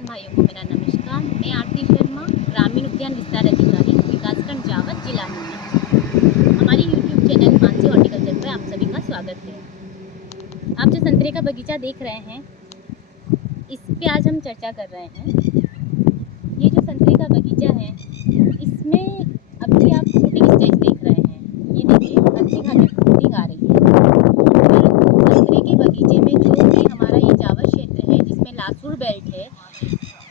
किसान भाइयों को मेरा नमस्कार। मैं आरती शर्मा, ग्रामीण उद्यान विस्तार अधिकारी, विकासखंड जावद, जिला नीमच। हमारे यूट्यूब चैनल मानसी हॉर्टिकल्चर पर आप सभी का स्वागत है। आप जो संतरे का बगीचा देख रहे हैं, इस पे आज हम चर्चा कर रहे हैं। ये जो संतरे का बगीचा है, इसमें अभी आप फ्रूटिंग स्टेज देख रहे हैं। ये देखिए, अच्छी खासी फ्रूटिंग आ रही है। और संतरे के बगीचे में जो कि हमारा ये जावद क्षेत्र है, जिसमें लासुर बेल्ट है,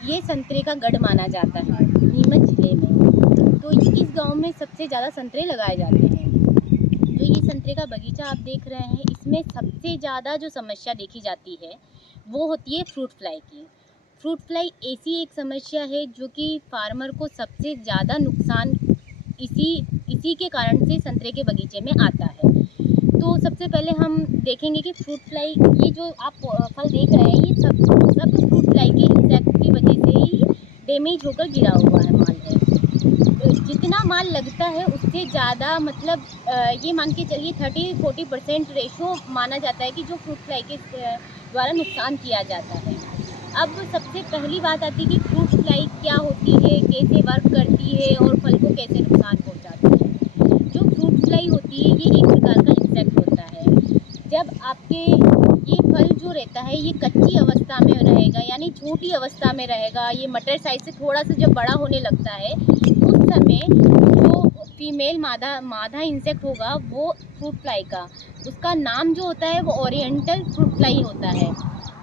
ये संतरे का गढ़ माना जाता है नीमच जिले में। तो इस गांव में सबसे ज़्यादा संतरे लगाए जाते हैं। जो ये संतरे का बगीचा आप देख रहे हैं, इसमें सबसे ज़्यादा जो समस्या देखी जाती है वो होती है फ्रूट फ्लाई की। फ्रूट फ्लाई ऐसी एक समस्या है जो कि फार्मर को सबसे ज़्यादा नुकसान इसी के कारण से संतरे के बगीचे में आता है। तो सबसे पहले हम देखेंगे कि फ्रूट फ्लाई, ये जो आप फल देख रहे हैं, ये सब फ्रूट फ्लाई के इंसेक्ट की वजह से ही डैमेज होकर गिरा हुआ है माल है। जितना माल लगता है उससे ज़्यादा, मतलब ये मान के चलिए 30-40% रेशो माना जाता है कि जो फ्रूट फ्लाई के द्वारा नुकसान किया जाता है। अब सबसे पहली बात आती है कि फ्रूट फ्लाई क्या होती है, कैसे वर्क करती है और फल को कैसे नुकसान पहुंचाती है। जो फ्रूट फ्लाई होती है, ये एक प्रकार का इंसेक्ट होता है। जब आपके ये फल जो रहता है, ये कच्ची अवस्था में रहेगा, यानी छोटी अवस्था में रहेगा। ये मटर साइज से थोड़ा सा जब बड़ा होने लगता है, उस समय जो फीमेल मादा इंसेक्ट होगा, वो फ्रूट फ्लाई का, उसका नाम जो होता है वो ओरिएंटल फ्रूट फ्लाई होता है।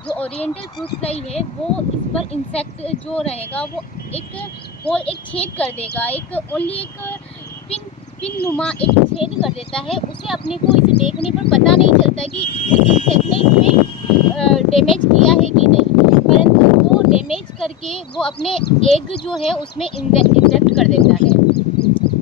जो ओरिएंटल फ्रूट फ्लाई है, वो इस पर इंसेक्ट जो रहेगा, वो एक छेद कर देगा, एक पिन नुमा एक छेद कर देता है। उसे अपने को इसे देखने पर पता नहीं चलता कि उस इंसेक्ट ने इसमें डैमेज किया है कि नहीं, परंतु वो डैमेज करके वो अपने एग जो है उसमें इंजेक्ट कर देता है।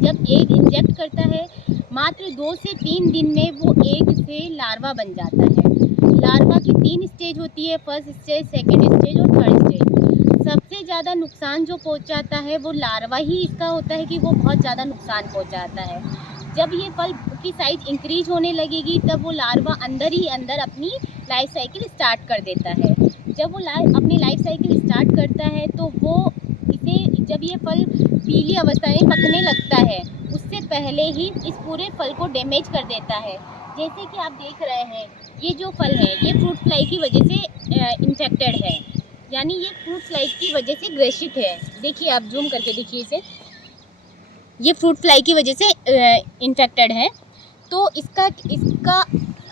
जब एग इंजेक्ट करता है, मात्र 2 से 3 दिन में वो एग से लार्वा बन जाता है। लार्वा की 3 स्टेज होती है, फर्स्ट स्टेज, सेकंड स्टेज और थर्ड स्टेज। सबसे ज़्यादा नुकसान जो पहुंचाता है वो लार्वा ही इसका होता है कि वो बहुत ज़्यादा नुकसान पहुंचाता है। जब ये फल की साइज इंक्रीज होने लगेगी, तब वो लार्वा अंदर ही अंदर अपनी लाइफ साइकिल स्टार्ट कर देता है। जब वो अपनी लाइफ साइकिल स्टार्ट करता है, तो वो जब ये फल पीली अवस्था में पकने लगता है, उससे पहले ही इस पूरे फल को डैमेज कर देता है। जैसे कि आप देख रहे हैं, ये जो फल है, ये फ्रूट फ्लाई की वजह से इन्फेक्टेड है, यानी ये फ्रूट फ्लाई की वजह से ग्रसित है। देखिए, आप जूम करके देखिए इसे, ये फ्रूट फ्लाई की वजह से इन्फेक्टेड है। तो इसका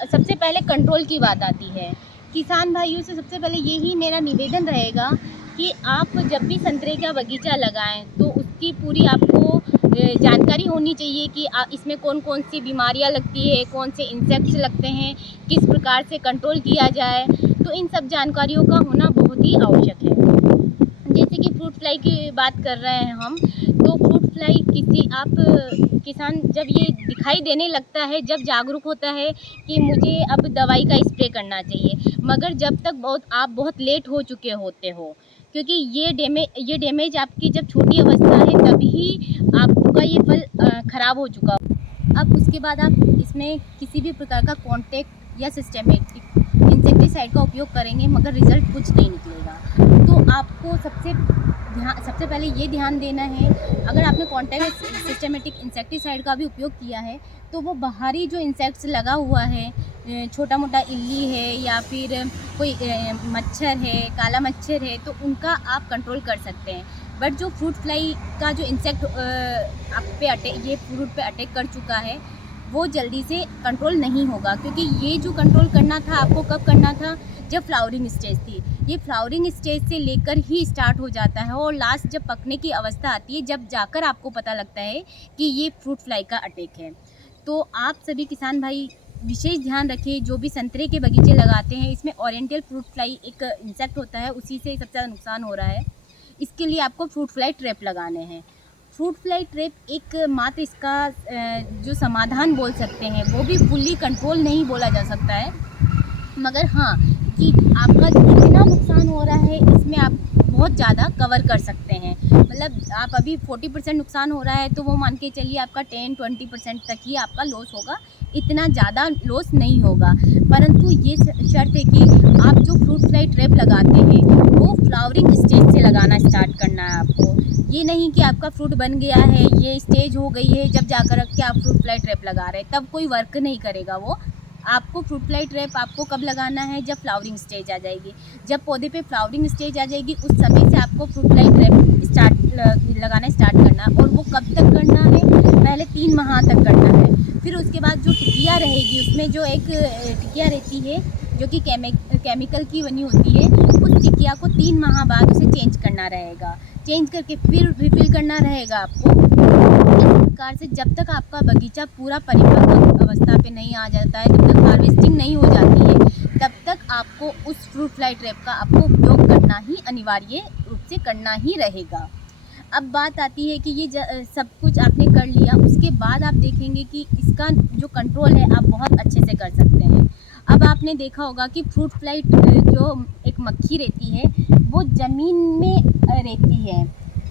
सबसे पहले कंट्रोल की बात आती है। किसान भाइयों से सबसे पहले यही मेरा निवेदन रहेगा कि आप जब भी संतरे का बगीचा लगाएं, तो उसकी पूरी आपको जानकारी होनी चाहिए कि इसमें कौन कौन सी बीमारियां लगती है, कौन से इंसेक्ट्स लगते हैं, किस प्रकार से कंट्रोल किया जाए। तो इन सब जानकारियों का होना बहुत ही आवश्यक है। जैसे कि फ्रूट फ्लाई की बात कर रहे हैं हम, तो फ्रूट फ्लाई किसान जब ये दिखाई देने लगता है, जब जागरूक होता है कि मुझे अब दवाई का स्प्रे करना चाहिए, मगर जब तक आप बहुत लेट हो चुके होते हो, क्योंकि ये डैमेज आपकी जब छोटी अवस्था है तभी आपका ये फल ख़राब हो चुका हो। अब उसके बाद आप इसमें किसी भी प्रकार का कॉन्टैक्ट या सिस्टेमेटिक इंसेक्टिसाइड का उपयोग करेंगे, मगर रिज़ल्ट कुछ नहीं निकलेगा। तो आपको सबसे पहले ये ध्यान देना है, अगर आपने कॉन्टैक्ट सिस्टेमेटिक इंसेक्टिसाइड का भी उपयोग किया है, तो वो बाहरी जो इंसेक्ट्स लगा हुआ है, छोटा मोटा इल्ली है या फिर कोई मच्छर है, काला मच्छर है, तो उनका आप कंट्रोल कर सकते हैं। बट जो फ्रूट फ्लाई का जो इंसेक्ट ये फ्रूट पे अटैक कर चुका है, वो जल्दी से कंट्रोल नहीं होगा, क्योंकि ये जो कंट्रोल करना था, आपको कब करना था, जब फ्लावरिंग स्टेज थी। ये फ्लावरिंग स्टेज से लेकर ही स्टार्ट हो जाता है, और लास्ट जब पकने की अवस्था आती है, जब जाकर आपको पता लगता है कि ये फ्रूट फ्लाई का अटैक है। तो आप सभी किसान भाई विशेष ध्यान रखें, जो भी संतरे के बगीचे लगाते हैं, इसमें ओरिएंटल फ्रूट फ्लाई एक इंसेक्ट होता है, उसी से सबसे ज़्यादा नुकसान हो रहा है। इसके लिए आपको फ्रूट फ्लाई ट्रैप लगाने हैं। फ्रूट फ्लाई ट्रैप एक मात्र इसका जो समाधान बोल सकते हैं, वो भी फुल्ली कंट्रोल नहीं बोला जा सकता है, मगर हाँ, कि आपका जितना नुकसान हो रहा है, इसमें आप बहुत बहुत ज़्यादा कवर कर सकते हैं। मतलब आप अभी 40% नुकसान हो रहा है तो वो मान के चलिए आपका 10-20% तक ही आपका लॉस होगा, इतना ज़्यादा लॉस नहीं होगा। परंतु ये शर्त है कि आप जो फ्रूट फ्लाई ट्रैप लगाते हैं वो फ्लावरिंग स्टेज से लगाना स्टार्ट करना है आपको। ये नहीं कि आपका फ्रूट बन गया है, ये स्टेज हो गई है, जब जाकर के आप फ्रूट फ्लाई ट्रैप लगा रहे हैं तब कोई वर्क नहीं करेगा वो। आपको फ्रूट फ्लाई ट्रैप आपको कब लगाना है, जब फ्लावरिंग स्टेज आ जाएगी। जब पौधे पे फ्लावरिंग स्टेज आ जाएगी उस समय से आपको फ्रूट फ्लाई ट्रैप लगाना स्टार्ट करना है। और वो कब तक करना है, पहले 3 माह तक करना है। फिर उसके बाद जो टिकिया रहेगी उसमें जो एक टिकिया रहती है जो कि केमिकल की बनी होती है, उस टिकिया को 3 माह बाद उसे चेंज करना रहेगा। चेंज करके फिर रिफ़िल करना रहेगा आपको। इस प्रकार से जब तक आपका बगीचा पूरा परिपक्व अवस्था पे नहीं आ जाता है, जब तक हार्वेस्टिंग नहीं हो जाती है, तब तक आपको उस फ्रूट फ्लाई ट्रैप का आपको उपयोग करना ही अनिवार्य रूप से करना ही रहेगा। अब बात आती है कि ये सब कुछ आपने कर लिया, उसके बाद आप देखेंगे कि इसका जो कंट्रोल है आप बहुत अच्छे से कर सकते हैं। अब आपने देखा होगा कि फ्रूट फ्लाई जो एक मक्खी रहती है वो ज़मीन में रहती है,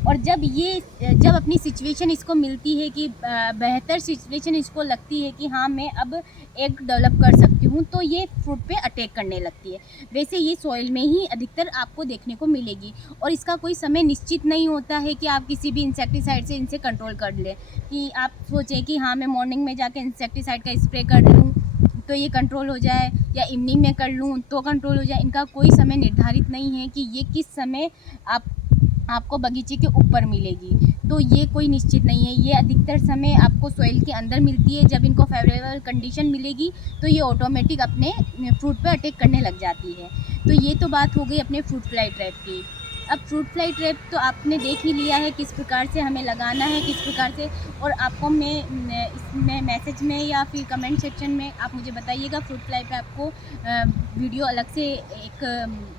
और जब अपनी सिचुएशन इसको मिलती है कि बेहतर सिचुएशन इसको लगती है कि हाँ मैं अब एग डेवलप कर सकती हूँ, तो ये फ्रूट पे अटैक करने लगती है। वैसे ये सॉइल में ही अधिकतर आपको देखने को मिलेगी, और इसका कोई समय निश्चित नहीं होता है कि आप किसी भी इंसेक्टिसाइड से इनसे कंट्रोल कर लें। कि आप सोचें कि हाँ मैं मॉर्निंग में जाके इंसेक्टिसाइड का स्प्रे कर लूँ तो ये कंट्रोल हो जाए, या इवनिंग में कर लूँ तो कंट्रोल हो जाए। इनका कोई समय निर्धारित नहीं है कि ये किस समय आपको बगीचे के ऊपर मिलेगी, तो ये कोई निश्चित नहीं है। ये अधिकतर समय आपको सॉइल के अंदर मिलती है। जब इनको फेवरेबल कंडीशन मिलेगी तो ये ऑटोमेटिक अपने फ्रूट पे अटैक करने लग जाती है। तो ये तो बात हो गई अपने फ्रूट फ्लाई ट्रैप की। अब फ्रूट फ्लाई ट्रैप तो आपने देख ही लिया है किस प्रकार से हमें लगाना है, किस प्रकार से। और आपको मैं इसमें मैसेज में या फिर कमेंट सेक्शन में आप मुझे बताइएगा फ्रूट फ्लाई पे आपको वीडियो अलग से एक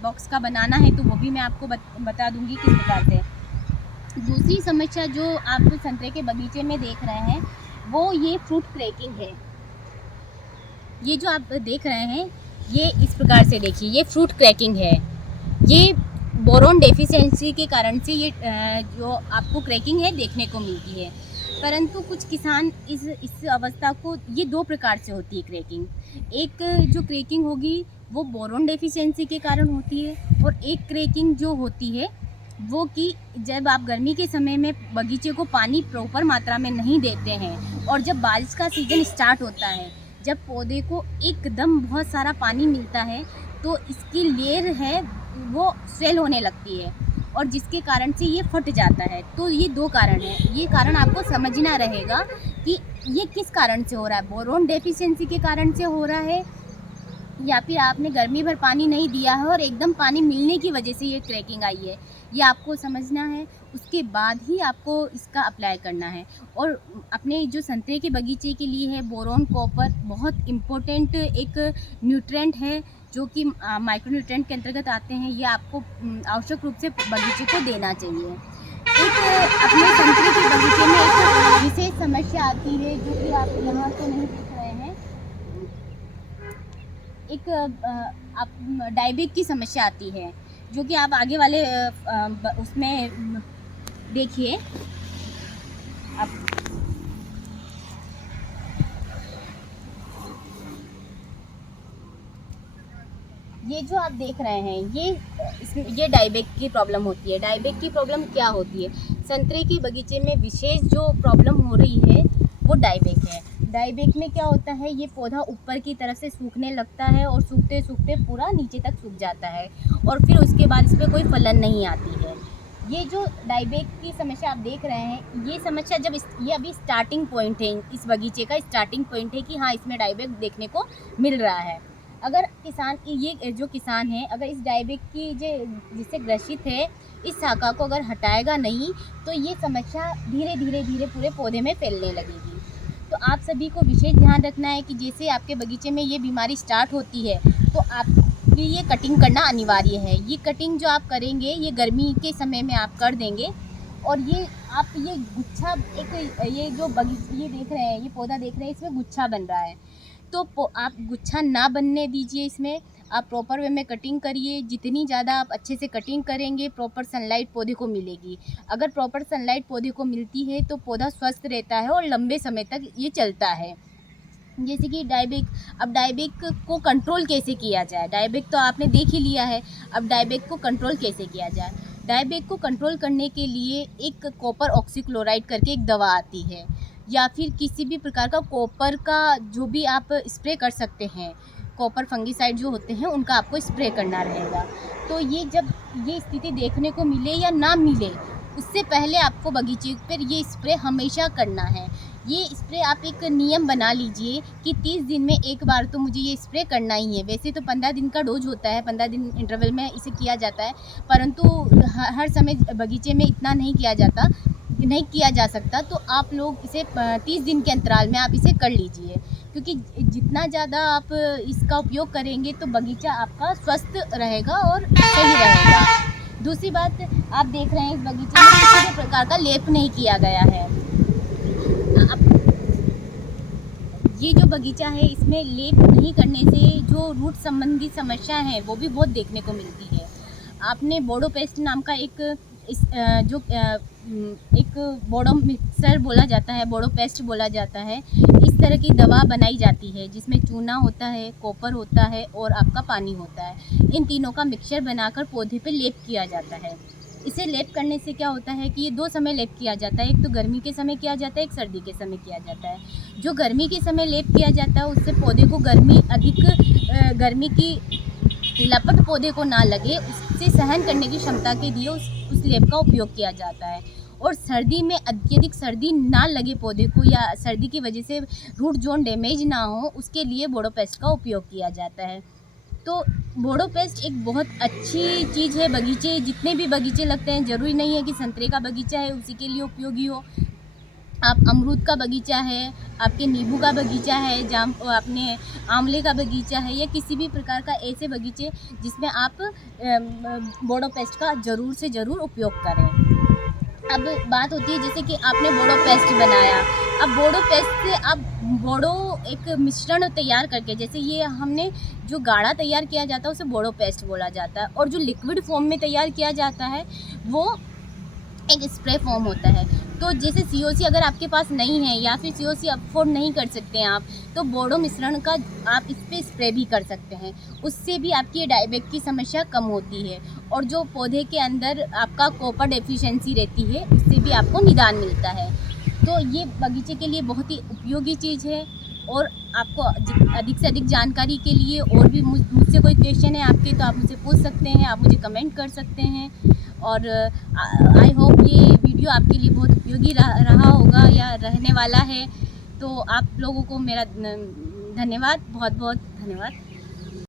बॉक्स का बनाना है तो वो भी मैं आपको बता दूंगी किस प्रकार से। दूसरी समस्या जो आप संतरे के बगीचे में देख रहे हैं वो ये फ्रूट क्रैकिंग है। ये जो आप देख रहे हैं ये इस प्रकार से देखिए, ये फ्रूट क्रैकिंग है। ये बोरोन डेफिशिएंसी के कारण से ये जो आपको क्रैकिंग है देखने को मिलती है। परंतु कुछ किसान इस अवस्था को, ये 2 प्रकार से होती है क्रैकिंग। एक जो क्रैकिंग होगी वो बोरोन डेफिशिएंसी के कारण होती है, और एक क्रैकिंग जो होती है वो कि जब आप गर्मी के समय में बगीचे को पानी प्रॉपर मात्रा में नहीं देते हैं, और जब बारिश का सीज़न स्टार्ट होता है, जब पौधे को एकदम बहुत सारा पानी मिलता है तो इसकी लेयर है वो स्वेल होने लगती है, और जिसके कारण से ये फट जाता है। तो ये 2 कारण हैं। ये कारण आपको समझना रहेगा कि ये किस कारण से हो रहा है, बोरोन डेफिशिएंसी के कारण से हो रहा है, या फिर आपने गर्मी भर पानी नहीं दिया है और एकदम पानी मिलने की वजह से ये क्रैकिंग आई है। ये आपको समझना है, उसके बाद ही आपको इसका अप्लाई करना है। और अपने जो संतरे के बगीचे के लिए है बोरोन कॉपर बहुत इम्पोर्टेंट एक न्यूट्रेंट है, जो कि माइक्रो न्यूट्रेंट के अंतर्गत आते हैं। ये आपको आवश्यक रूप से बगीचे को देना चाहिए। एक अपने संतरे के बगीचे में एक विशेष समस्या आती है जो कि आप यहाँ तो नहीं देख रहे हैं। एक आप डायबेक की समस्या आती है जो कि आप आगे वाले उसमें देखिए। आप ये जो आप देख रहे हैं ये डायबेक की प्रॉब्लम होती है। डायबेक की प्रॉब्लम क्या होती है, संतरे के बगीचे में विशेष जो प्रॉब्लम हो रही है वो डायबेक है। डायबेक में क्या होता है, ये पौधा ऊपर की तरफ से सूखने लगता है और सूखते सूखते पूरा नीचे तक सूख जाता है, और फिर उसके बाद इस पर कोई फलन नहीं आती है। ये जो डायबेक की समस्या आप देख रहे हैं, ये समस्या ये अभी स्टार्टिंग पॉइंट है, इस बगीचे का स्टार्टिंग पॉइंट है कि हाँ इसमें डायबेक देखने को मिल रहा है। अगर ये जो किसान है अगर इस डायबेक की जिससे ग्रसित है इस शाखा को अगर हटाएगा नहीं तो ये समस्या धीरे धीरे पूरे पौधे में फैलने लगेगी। तो आप सभी को विशेष ध्यान रखना है कि जैसे आपके बगीचे में ये बीमारी स्टार्ट होती है तो आपके ये कटिंग करना अनिवार्य है। ये कटिंग जो आप करेंगे ये गर्मी के समय में आप कर देंगे, और ये गुच्छा ये जो बगीचे ये देख रहे हैं, ये पौधा देख रहे हैं, इसमें गुच्छा बन रहा है। तो आप गुच्छा ना बनने दीजिए इसमें। आप प्रॉपर वे में कटिंग करिए। जितनी ज़्यादा आप अच्छे से कटिंग करेंगे, प्रॉपर सनलाइट पौधे को मिलेगी। अगर प्रॉपर सनलाइट पौधे को मिलती है तो पौधा स्वस्थ रहता है और लंबे समय तक ये चलता है। जैसे कि डायबेक, अब डायबेक को कंट्रोल कैसे किया जाए? डायबेक तो आपने देख ही लिया है, अब डायबेक को कंट्रोल कैसे किया जाए? डायबेक को कंट्रोल करने के लिए एक कॉपर ऑक्सीक्लोराइड करके एक दवा आती है, या फिर किसी भी प्रकार का कॉपर का जो भी आप स्प्रे कर सकते हैं। कॉपर फंगीसाइड जो होते हैं उनका आपको स्प्रे करना रहेगा। तो ये जब ये स्थिति देखने को मिले या ना मिले, उससे पहले आपको बगीचे पर ये स्प्रे हमेशा करना है। ये स्प्रे आप एक नियम बना लीजिए कि 30 दिन में एक बार तो मुझे ये स्प्रे करना ही है। वैसे तो 15 दिन का डोज होता है, 15 दिन इंटरवल में इसे किया जाता है, परंतु हर समय बगीचे में इतना नहीं किया जा सकता। तो आप लोग इसे 30 दिन के अंतराल में आप इसे कर लीजिए, क्योंकि जितना ज़्यादा आप इसका उपयोग करेंगे तो बगीचा आपका स्वस्थ रहेगा और सही रहेगा। दूसरी बात, आप देख रहे हैं इस बगीचे में किसी भी प्रकार का लेप नहीं किया गया है। ये जो बगीचा है इसमें लेप नहीं करने से जो रूट संबंधी समस्या है वो भी बहुत देखने को मिलती है। आपने बोडो पेस्ट नाम का एक बोडो मिक्सर बोला जाता है, बोडो पेस्ट बोला जाता है, इस तरह की दवा बनाई जाती है जिसमें चूना होता है, कॉपर होता है और आपका पानी होता है। इन तीनों का मिक्सचर बनाकर पौधे पे लेप किया जाता है। इसे लेप करने से क्या होता है कि ये 2 समय लेप किया जाता है, एक तो गर्मी के समय किया जाता है, एक सर्दी के समय किया जाता है। जो गर्मी के समय लेप किया जाता है उससे पौधे को गर्मी की लपट पौधे को ना लगे, उससे सहन करने की क्षमता के लिए उस लेप का उपयोग किया जाता है। और सर्दी में अत्यधिक सर्दी ना लगे पौधे को, या सर्दी की वजह से रूट जोन डैमेज ना हो, उसके लिए बोडो पेस्ट का उपयोग किया जाता है। तो बोडो पेस्ट एक बहुत अच्छी चीज़ है। बगीचे, जितने भी बगीचे लगते हैं, ज़रूरी नहीं है कि संतरे का बगीचा है उसी के लिए उपयोगी हो। आप अमरूद का बगीचा है, आपके नींबू का बगीचा है, अपने आंवले का बगीचा है, या किसी भी प्रकार का ऐसे बगीचे जिसमें आप बोडो पेस्ट का ज़रूर से ज़रूर उपयोग करें। अब बात होती है जैसे कि आपने बोडो पेस्ट बनाया, अब बोडो पेस्ट से आप बोडो एक मिश्रण तैयार करके, जैसे ये हमने जो गाढ़ा तैयार किया जाता है उसे बोडो पेस्ट बोला जाता है, और जो लिक्विड फॉर्म में तैयार किया जाता है वो एक स्प्रे फॉर्म होता है। तो जैसे COC अगर आपके पास नहीं है या फिर COC अफोर्ड नहीं कर सकते हैं आप, तो बोडो मिश्रण का आप इस पर स्प्रे भी कर सकते हैं। उससे भी आपकी डायबेक की समस्या कम होती है, और जो पौधे के अंदर आपका कॉपर डेफिशिएंसी रहती है उससे भी आपको निदान मिलता है। तो ये बगीचे के लिए बहुत ही उपयोगी चीज़ है। और आपको अधिक से अधिक जानकारी के लिए और भी मुझसे कोई क्वेश्चन है आपके, तो आप मुझसे पूछ सकते हैं, आप मुझे कमेंट कर सकते हैं। और आई होप ये वीडियो आपके लिए बहुत उपयोगी रहा होगा या रहने वाला है। तो आप लोगों को मेरा धन्यवाद, बहुत बहुत धन्यवाद।